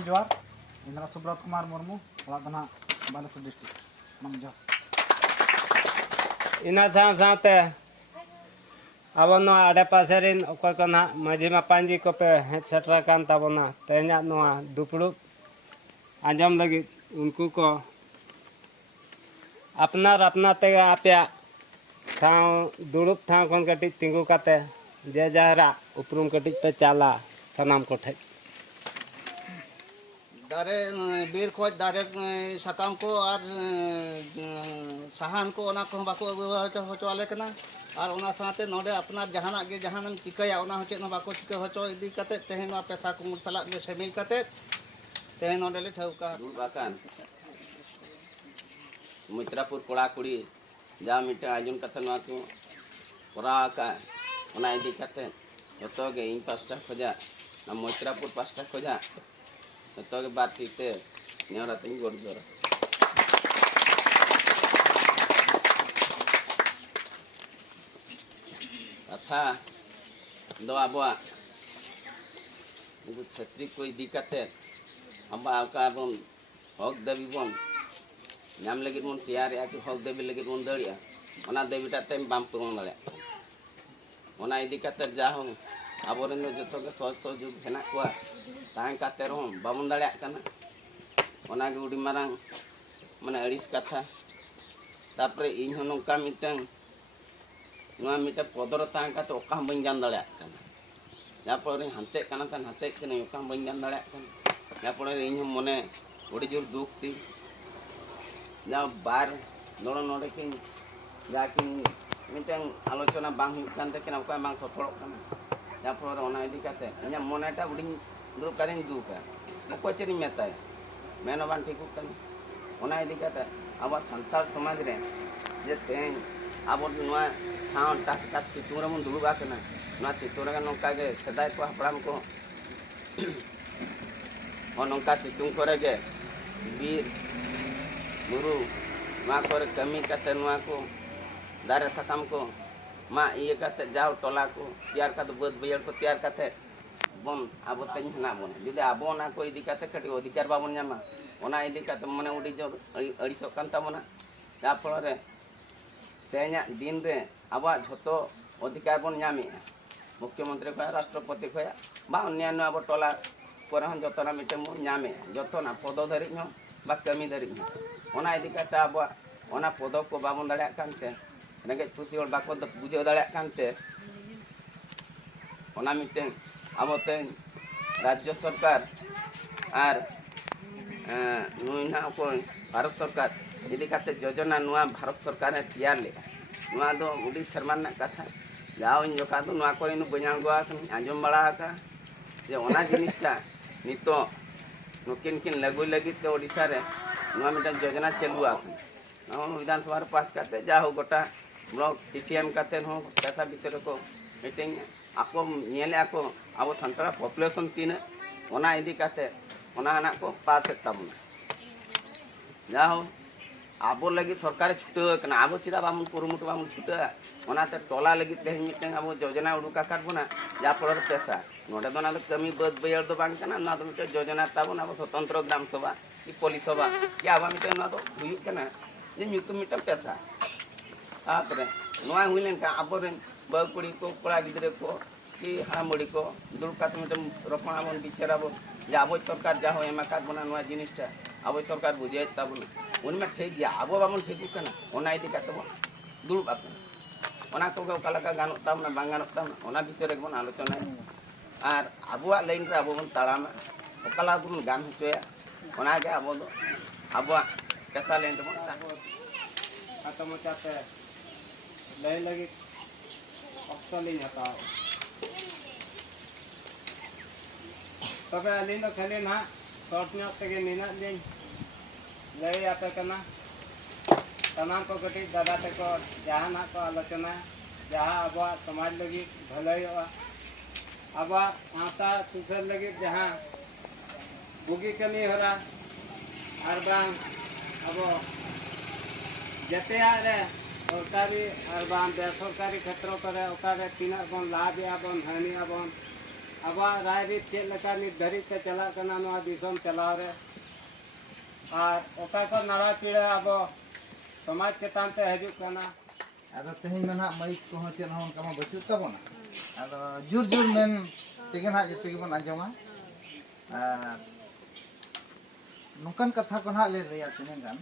जोहार इन सुब्रत कुमार मुर्मू ना बालेश्वर डिस्ट्रिक्ट नाम जो इना साथे अब आड़े पासे अकोय को ना माझी मापाजी को पे हेज सेटर कान ताबोना तेना दुपड़ुब आंजम लगी उनको को अपनार अपना ते आपे ठाव दुड़ुब ठाव खन कटी तिंगु काते जे जहरा उपरुम कटी पे चाला सनाम कोठे दारे बीर खोज दारे साकाम को और साहान को ओना को बाको होचोले कना और ओना साथे नोडे अपना जहाना गे जहानम चिकया ओना होचे न बाको चिका होचो इदी कते तेहेन पैसा को सलाक ले शामिल कते तेहेन नोडे ले ठौका बाकान मित्रापुर कोड़ा कुड़ी जा मिटे आजुन कते ना को कोरा का ओना इदी कते जतो गे इन पास्टा खोजा ना मित्रापुर पास्टा खोजा जतो गे बातीते नेरा तिन गोड़ जोरा कथा दो आबवा उनको छत्री को इदी कते अब आका बन हक दाबी बन नाम लगी बन तैयार या कि हक दाबी लगी बन दड़िया ओना दाबीटा तेम बाम पूर्ण दाड़े ओना इदी कते जाहो आबोरेन जतो के सहयोग हेना कोआ तां काते रहम बाबन दाड़े कना ओना गे उडी मारांग माने अड़िस कथा तापरे इन हो नोका मिटंग नोआ मिटा पदर तां काते ओका बन जान दाड़े कना जापरे हंते कना तन हंते कने ओका बन जान दाड़े कना जापरे इन हो मने उडी जोर दुख ती जा बार नोडो नोडे किन जाकिन मिटंग आलोचना बांग हुई कान ते कना ओका बांग सफलक कना जापरे ओना इदी काते इना मोनेटा उडी दुरुब कारिन दुका मको चेरी मेताय मेनो बान ठीकु कना ओना इदी काते अब संताल समाज रे जे तेन अब नोआ हाँ टाक टाक सितुंग रमन दुरुबा कना नोआ सितुंग रे नोका गे सदाय को हपड़ाम को ओ नोका सितुंग करे गे बीर गुरु नोआ करे कमी काते नोआ को दारे सकाम को मा इये काते जाओ टोला को तैयार काते बद बयड़ को तैयार काते बन अब तेन हना बन जुदि अब ओना को इदी काते कटी अधिकार बाबन ᱧᱟᱢᱟ ओना इदी काते मने उडी जो अड़िसो कान ताबोना जा फल रे तेना दिन रे अब झोतो अधिकार बन ᱧᱟᱢे मुख्यमंत्री को राष्ट्रपति को बा अन्यान्य अब टोला पर हन जतना मिटे बन ᱧामे जतना पद धरि न बा कमी धरि न ओना इदी काते अब ओना पद को बाबन दाड़े कानते रेंगे खुशी और बाको बुझे दाड़े कानते ओना मिटे अब तेन राज्य सरकार और नुना को भारत सरकार इदी काते योजना नुआ भारत सरकार ने तैयार ले नुआ दो उडी शर्मान ना कथा जाओ इन जोका दो नुआ को इन बजांग गोआ आंजम बड़ा का जे ओना जिनिसटा नितो नुकिन किन लगु लगी ते ओडिसा रे नुआ मिटा योजना चलु आ हम विधानसभा पास करते जाओ गोटा ब्लॉक टीटीएम करते हो पैसा विषय को मीटिंग आको नेले आको अब संतरा पॉपुलेशन तीन ओना इदी काते ओना ना को पास ताबुना जाओ अब लगी सरकार छुटे कना अब चिदा बामन कुरुमुट बामन छुटे ओनाते टोला लगी ते मिटे अब योजना उडुका काटबुना जा फल पैसा नोडे दोना तो कमी बद बयड़ दो बांग कना ना तो मिटे योजना ताबुना अब स्वतंत्र ग्राम सभा कि पुलिस सभा कि अब मिटे ना तो हुई कना जे ᱧᱩᱛᱩᱢ मिटे पैसा तापरे नोआ हुइलेन का अबरेन बाकुड़ी को कोड़ा गिदरे को कि हामुड़ी को दुर्कात मिटे रोपणा बन बिचारा बो जे अब सरकार जा हो एमा काट बना नोआ जिनिसटा अब सरकार बुझे ताबुन उनमें ठीक गया अब बाबन ठीक कना ओना इदी काते बो दुरुब आपन ओना को काला का गानो ताम ना बांगानो ताम ओना विषय रे बन आलोचना और अबुआ लाइन रे अबो बन ताड़ाम ओकाला बुन गान होचया ओना के अबो दो अबुआ कैसा लाइन रे बन खत्म चाते ले लगी ऑप्शन नहीं हटाओ तबे अलिन तो खाली ना शॉर्ट न्यूज तक नीना दिन ले आते कना तमाम को कटी दादा तक जहाँ ना को आलोचना जहाँ अब समाज लगी भलाई अब सावता सुसर लगी जहाँ बुगी कमी हो रहा और बांग अब जतेया रे सरकारी और बांग बेसरकारी क्षेत्रों करे ओकारे तीना बन लाभ बन हानि बन अब राय रीत चेक लेका नित धरित ते चला कना नवा दिसम चलाव रे और ओका को नारा पीड़ा अब समाज चेतान ते हजू कना आदो तेहन में ना माइक को चेन हों कमा बचुत तबना आदो जुर जुर मेन तेगे ना जते बन आंजमा नोकन कथा को ना ले रेया तिने गान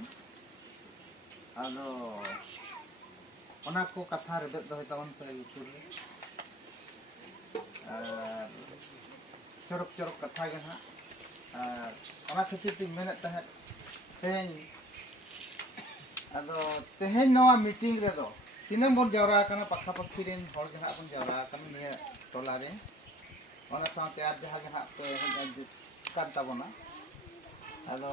आदो ओना को कथा रे दो तवन पे यूट्यूब रे चरक चरक कथा गे ना ओना खातिर ती मेने तहे तेहन आदो तेहन नवा मीटिंग रे दो तीनम बन जावरा कना पक्का पक्की रेन हर जहां बन जावरा कना निया टोला रे ओना साथे आर जहां जहां पे हन कान ताबना आदो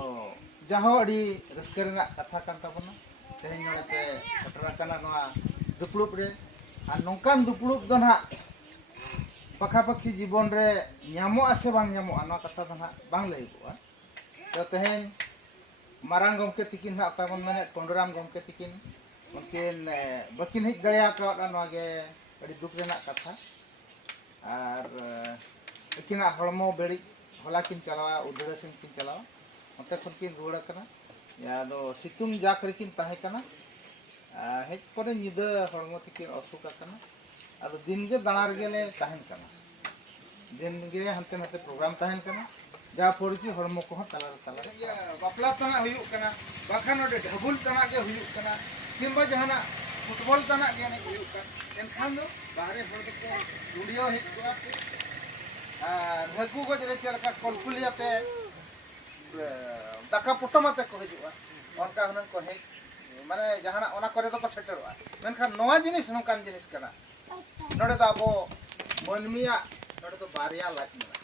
जहां अडी रस्के रेना कथा कान ताबना तेहन नते सटरा कना नवा दुपड़ुप रे आ नोंकान दुपड़ुप दो ना पक्का पक्की जीवन रे ᱧᱟᱢᱚᱜ ᱟᱥᱮ ᱵᱟᱝ ᱧᱟᱢᱚᱜᱼᱟ ᱱᱚᱣᱟ ᱠᱟᱛᱷᱟ ᱫᱚ ᱱᱟᱦᱟᱜ ᱵᱟᱝ ᱞᱟᱹᱭᱚᱜᱼᱟ ᱛᱚ ᱛᱮᱦᱮᱧ ᱢᱟᱨᱟᱝ ᱜᱚᱢᱠᱮ ᱛᱤᱠᱤᱱ ᱱᱟᱦᱟᱜ ᱚᱠᱟ ᱵᱚᱱ ᱢᱮᱱᱮᱫ ᱯᱚᱸᱰᱨᱟᱢ ᱜᱚᱢᱠᱮ ᱛᱤᱠᱤᱱ उनकिन बकिन हिज दया कावड़ा नवागे अड़ी दुख रेना कथा और इकिना हड़मो बेड़ी हला किन चलावा उदड़ा सिंह किन चलावा ओते खन किन रुड़ा कना या दो सितुंग जाक रेकिन ताहे कना हेज परे निदा हड़मो तिकिन असुका कना आदो दिन गे दाना रेगेले ताहेन कना दिन गे हंते नते प्रोग्राम ताहेन कना जा पड़ची हड़मो को तला तला या बापला तना हुयुक कना बाखान ओडे ढबुल तना गे हुयुक कना किंबा जहाना फुटबॉल तना गे ने हुयुक कन एनखान दो बाहरे हर को वीडियो हिट को और हकू को जरे चलका कलकुलियाते दाका पुटमाते को हिजुआ ओनका हनन को हे माने जहाना ओना करे तो सेटरवा मेनखान नवा जिनिस नोकान जिनिस कना नोडे दा बो मनमिया नोडे तो बारिया लाज मेना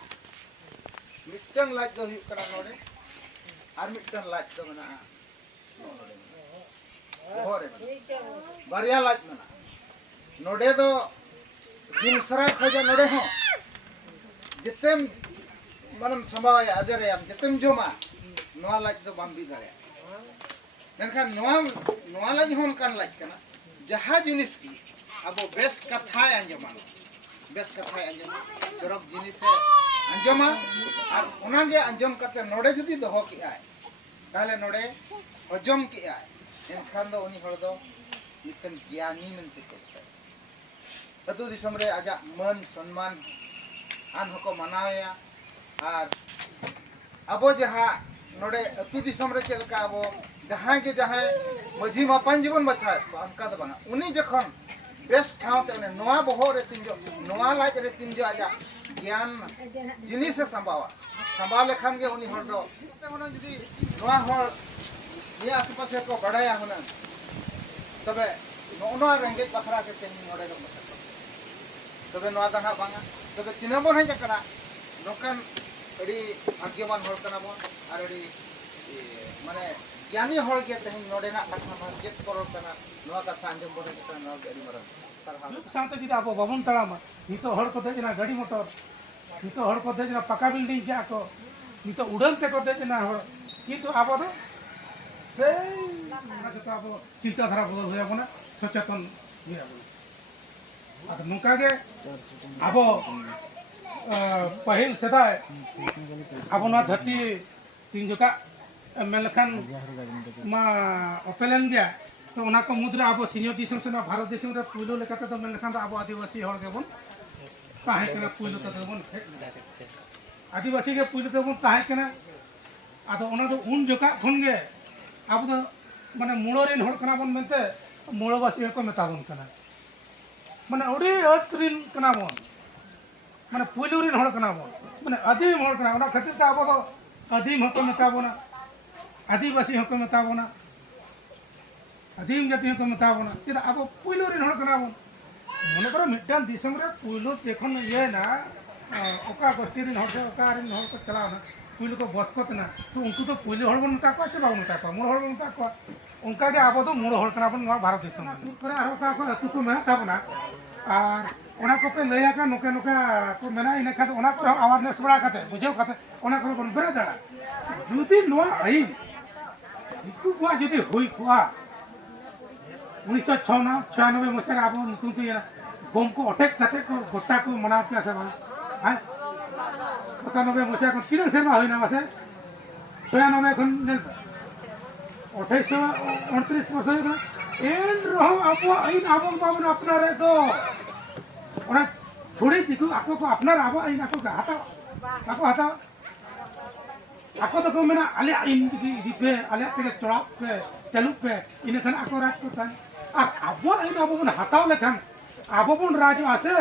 मिटन लाज दो हुयुक कना नोडे आर मिटन लाज दो मेना नोडे बोरे बारिया लाज मेना नोडे दो जिनसरा खजा नोडे हो जितेम मनम संभावया अजरे हम जितेम जोमा नोआ लाज दो बांबी दारे मेनखान नोआ लाज होन कान लाज कना जहा जिनिस की अबो बेस्ट कथा अंजमान बेस्ट कथा अंजम चरक जिनिस है अंजमा और उनागे अंजम कते नोडे जदी दोहो की आय ताले नोडे हजम की आय एनखान दो उनी हर दो मिटन ज्ञानी मेनते को अतु दिसम रे आजा मन सम्मान आन हको मनाया और अबो जहां नोडे अतु दिसम रे चलका अबो जहां के जहां मझी मापन जीवन बचा अनका द बना उनी जखन बेस्ट ठावते ने नोआ बहो रे तिनजो नोआ लाज रे तिनजो आजा ज्ञान जिनिस से संभाल लेखान गे उनी हर दो तमन जदी नोआ हर ये आसपास को बड़ाया होना तबे नोआ रेंगे बखरा के तेन नोडे दो तबे नोआ दना बांगा तबे तिना बन हे जकना नोकान अड़ी भाग्यवान हर कना बन और अड़ी माने ज्ञानी हर के तेन नोडे ना कथा मा जेत करो कना नोआ कथा अंजम बन के नोआ अड़ी मरन साथ जी अब बाबन तड़ामा नितो हर को देजना गाड़ी मोटर नितो हर को देजना पक्का बिल्डिंग क्या को नितो उड़न ते को देजना हर किंतु अब दो से जो अब चिंताधारा बदल हुए बना सचेतन हुए बना अब नुका के अब पहिल सेदाय अब ना धरती तीन जका मेलखान मा ओपेलन गया तो उना को मुद्रा अब सीनियर दिसम से ना भारत देश में पुइलो लेकाते तो मेलखान अब आदिवासी हर के बन ताहे कना पुइलो तो बन आदिवासी के पुइलो तो बन ताहे कना आदो उना तो उन जका खन गे अब तो माने मुड़ोरिन हर कना बन मेनते मुड़ोवासी को मेताबन कना माने ओडी अतरिन कना बन माने पुइलोरिन हर कना बन माने आदिम हर कना उना खातिर त अब तो आदिम हको मेताबना आदिवासी हको मेताबना आदिम जाति हको मेताबना चेदा अब पुइलोरिन हर कना बन मने करो मिटान दिसम रे पुइलो देखन ये ना ओका गोष्ठीरिन हर से ओका रिन हर को चलावना पुइलो को बसकत ना तो उनको तो पुइलो हर बन ता को से बाबन ता को मोर हर बन ता को उनका के अब तो मोर हर कना बन भारत देश में करे आरो का को अतु को में ताबना और ओना को पे लया का नोके नोका को मेना इने खाते ओना को अवेयरनेस बड़ा खाते बुझेव खाते ओना को बन बरे दाड़ा जुदी नोआ आईन दिकु को जुदी हुई कुआ 1996 मसीह अब नुतुन तो बम को अटैक करते को गोटा को मनाव के आसे हाँ 97 मसीह को तीन सेमा हुई ना वैसे 96 खन 2829 मसीह में एन रहो अब इन अब बाबन अपना रे तो और थोड़ी दिकु आपको को अपना अब इन आपको हता ako तो को मेना आले इन दी पे आले ते चढ़ाव पे चालू पे इन खान ako राज को तान और अब इन अब बन हटाव लेखान अब बन राज आसे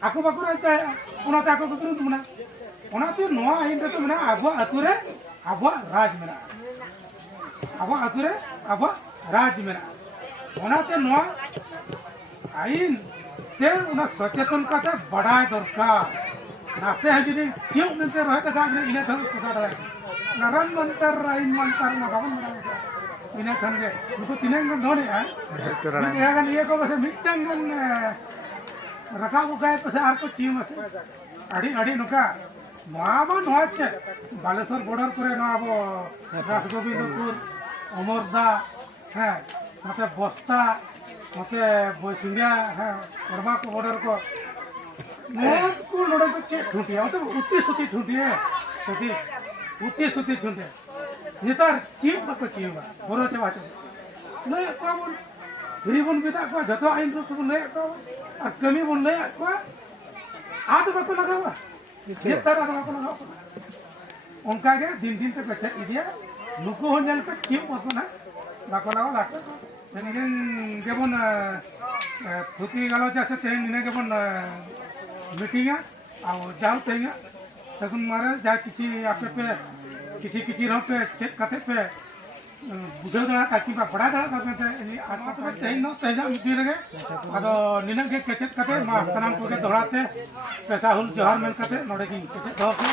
ako बाको राज पे उनाते ako को मना उनाते नोआ इन तो मना अब अतुरे अब राज मेना अब अतुरे अब राज मेना उनाते नोआ आइन ते उना सचेतन काते बढ़ाए दरकार नासे है जुदी क्यों नंतर रहे तो जाग इन्हें धन सुधा रहे नरन मंतर इन मंतर ना बाबन बना इन्हें धन के उनको तीन गन धोने हैं ये अगर ये को बस मिट्टन गन रखा वो गए तो आर को चीम से अड़ी नुका मामा नोचे बालेश्वर बॉर्डर करे ना वो राजगोविंदपुर अमरदा है मते बस्ता मते बोसिंगा है वर्मा को बॉर्डर को बहुत को लोड़े को चेक ठुटिया तो उतनी ठुटी है उतनी ठुटे नितार चीप बको चीप बोरो चवा ले को बोल गरीबन बिदा को जतो आइन तो ले को और कमी बोल ले को आद बको लगावा ये तरह बको लगावा उनका के दिन तक बच्चा इदिया नुको हो नेल पे चीप बको ना बको लगावा लाट लेकिन जेबन फुती गालो जैसे तेन ने जेबन मीटिंग आ जाओ तेंगा सगुन मारे जा किसी आपे पे किसी रह पे चेक करते पे बुझे दड़ा ताकि बा बड़ा दड़ा करते ये आत्मा पे तेन नो तेजा मिटी लगे अदो निनम के केचेत करते मा तनाम को के दौड़ाते पैसा हुल जहर मेल करते नोडे की केचेत दो के